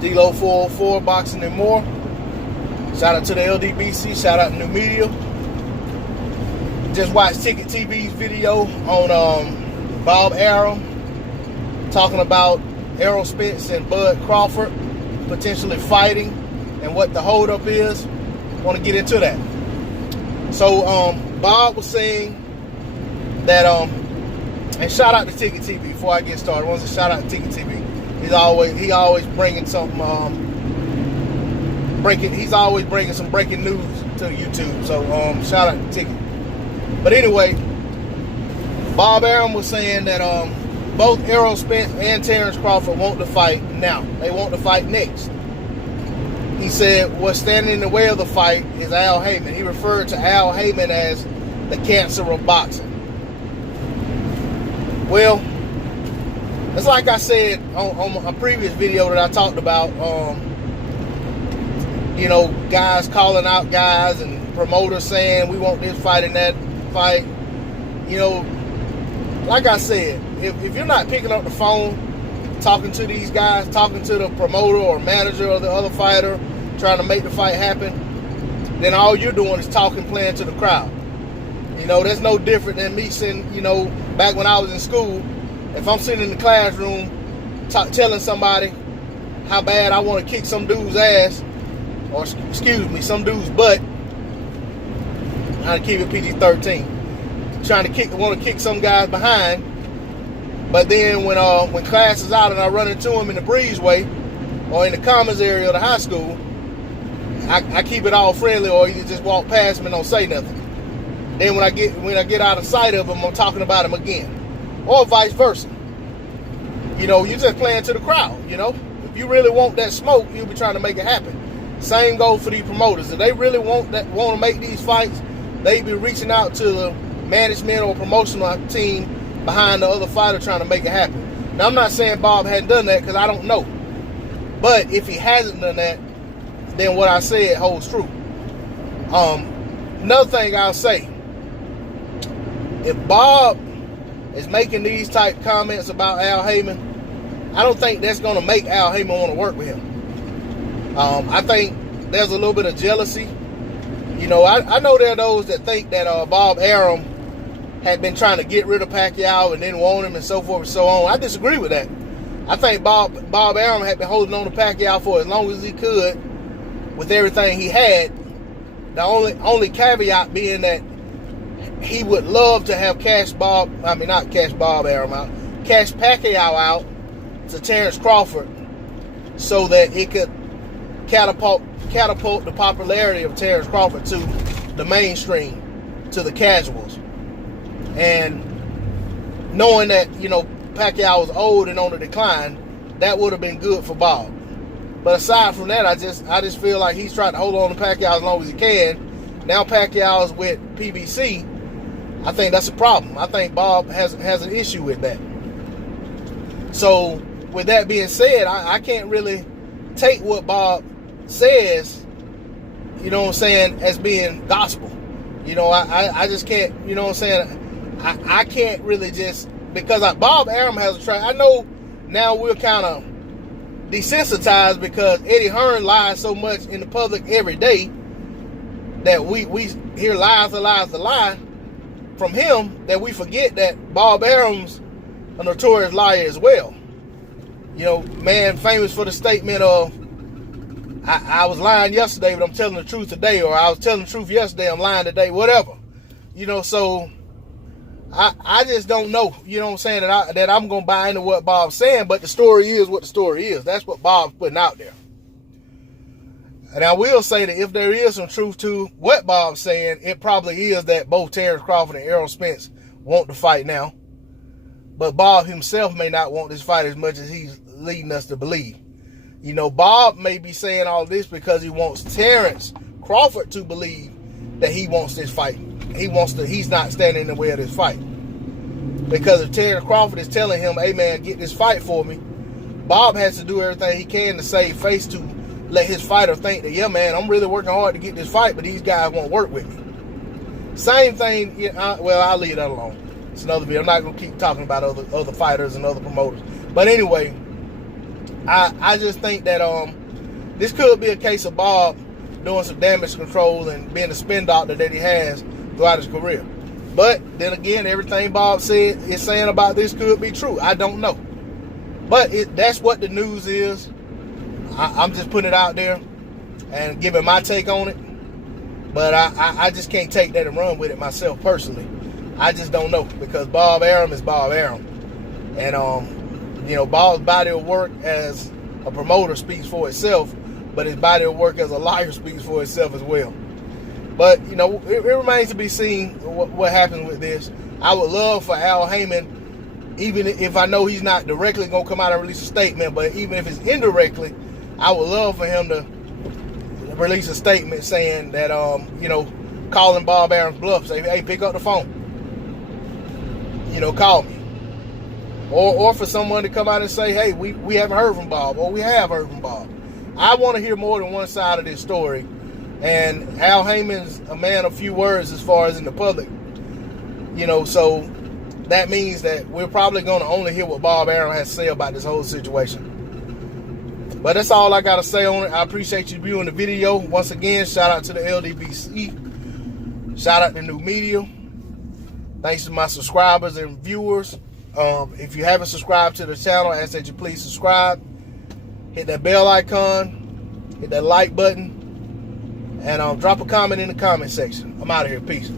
D-Lo 404 Boxing and More. Shout out to the LDBC. Shout out to New Media. Just watched Ticket TV's video on Bob Arum talking about Errol Spence and Bud Crawford potentially fighting and what the holdup is. Want to get into that. So Bob was saying that and shout out to Ticket TV before I get started. I want to shout out to Ticket TV. He always bringing something he's always bringing some breaking news to YouTube. So shout out to Ticket. But anyway, Bob Arum was saying that both Errol Spence and Terrence Crawford want to fight now. They want to fight next. He said what's standing in the way of the fight is Al Heyman. He referred to Al Heyman as the cancer of boxing. Well, it's like I said on a previous video that I talked about, guys calling out guys and promoters saying we want this fight and that fight. Like I said, if you're not picking up the phone, talking to these guys, talking to the promoter or manager or the other fighter, trying to make the fight happen, then all you're doing is talking, playing to the crowd. That's no different than me sitting, back when I was in school. If I'm sitting in the classroom telling somebody how bad I want to kick some dude's ass, or some dude's butt, trying to keep it PG-13, want to kick some guys behind, but then when class is out and I run into him in the breezeway or in the commons area of the high school, I keep it all friendly, or you just walk past him and don't say nothing. Then when I get out of sight of him, I'm talking about him again. Or vice versa. You're just playing to the crowd, If you really want that smoke, you'll be trying to make it happen. Same goes for these promoters. If they really want to make these fights, they be reaching out to the management or promotional team behind the other fighter trying to make it happen. Now, I'm not saying Bob hadn't done that because I don't know. But if he hasn't done that, then what I said holds true. Another thing I'll say, if Bob is making these type comments about Al Heyman, I don't think that's going to make Al Heyman want to work with him. I think there's a little bit of jealousy. I know there are those that think that Bob Arum had been trying to get rid of Pacquiao and didn't want him and so forth and so on. I disagree with that. I think Bob Arum had been holding on to Pacquiao for as long as he could with everything he had. The only caveat being that he would love to have cashed Pacquiao out to Terrence Crawford so that it could catapult the popularity of Terrence Crawford to the mainstream, to the casuals. And knowing that, Pacquiao was old and on the decline, that would have been good for Bob. But aside from that, I just feel like he's trying to hold on to Pacquiao as long as he can. Now Pacquiao is with PBC. I think that's a problem. I think Bob has an issue with that. So with that being said, I can't really take what Bob says, as being gospel. I just can't, I can't really just, because Bob Arum has a track. I know now we're kind of desensitized because Eddie Hearn lies so much in the public every day that we hear lies from him that we forget that Bob Arum's a notorious liar as well. Man famous for the statement of, I was lying yesterday, but I'm telling the truth today, or I was telling the truth yesterday, I'm lying today, whatever. So I just don't know, that I'm going to buy into what Bob's saying, but the story is what the story is. That's what Bob's putting out there. And I will say that if there is some truth to what Bob's saying, it probably is that both Terrence Crawford and Errol Spence want to fight now. But Bob himself may not want this fight as much as he's leading us to believe. Bob may be saying all this because he wants Terrence Crawford to believe that he wants this fight. He's not standing in the way of this fight. Because if Terrence Crawford is telling him, hey man, get this fight for me, Bob has to do everything he can to save face, to let his fighter think that, yeah man, I'm really working hard to get this fight, but these guys won't work with me. Same thing, I'll leave that alone. It's another video. I'm not going to keep talking about other fighters and other promoters. But anyway, I just think that this could be a case of Bob doing some damage control and being a spin doctor that he has throughout his career. But then again, everything Bob is saying about this could be true. I don't know. But that's what the news is. I'm just putting it out there and giving my take on it. But I just can't take that and run with it myself personally. I just don't know, because Bob Arum is Bob Arum. And, Bob's body of work as a promoter speaks for itself, but his body of work as a liar speaks for itself as well. But, it remains to be seen what happens with this. I would love for Al Heyman, even if I know he's not directly going to come out and release a statement, but even if it's indirectly, I would love for him to release a statement saying that, calling Bob Arum's bluff, say, hey, pick up the phone. Call me. Or for someone to come out and say, hey, we haven't heard from Bob, or we have heard from Bob. I want to hear more than one side of this story. And Al Heyman's a man of few words as far as in the public. So that means that we're probably going to only hear what Bob Arum has to say about this whole situation. But that's all I got to say on it. I appreciate you viewing the video. Once again, shout out to the LDBC. Shout out to New Media. Thanks to my subscribers and viewers. If you haven't subscribed to the channel, I ask that you please subscribe. Hit that bell icon. Hit that like button. And drop a comment in the comment section. I'm out of here. Peace.